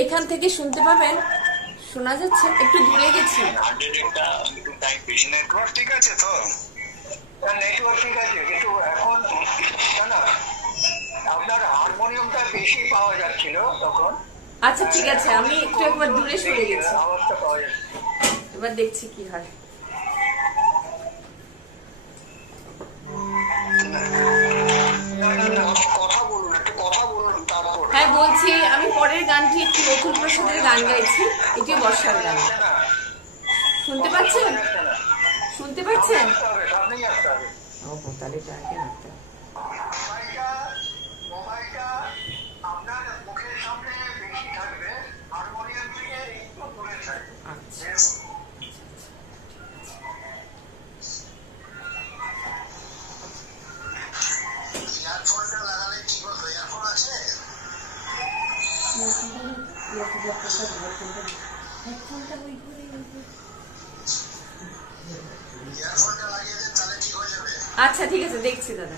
এখান থেকে শুনতে পাবেন, শোনা যাচ্ছে? একটু দূরে গেছি। নেটওয়ার্ক ঠিক আছে তো? নেটওয়ার্ক ঠিক আছে, কিন্তু এখন না আপনার হারমোনিয়ামটা বেশি পাওয়া যাচ্ছিল তখন। আচ্ছা ঠিক আছে, আমি একটু একবার দূরে সরে গেছি, আওয়াজটা পাওয়া যাচ্ছে। এবার দেখছি কি হয়। হ্যাঁ বলছি, আমি পরের গানটি একটু নতুন প্রসাদের গান গাইছি, এটি বর্ষার গান। শুনতে পাচ্ছেন? শুনতে পাচ্ছেন? তাহলে টাকে রাখতে আচ্ছা ঠিক আছে, দেখছি দাদা।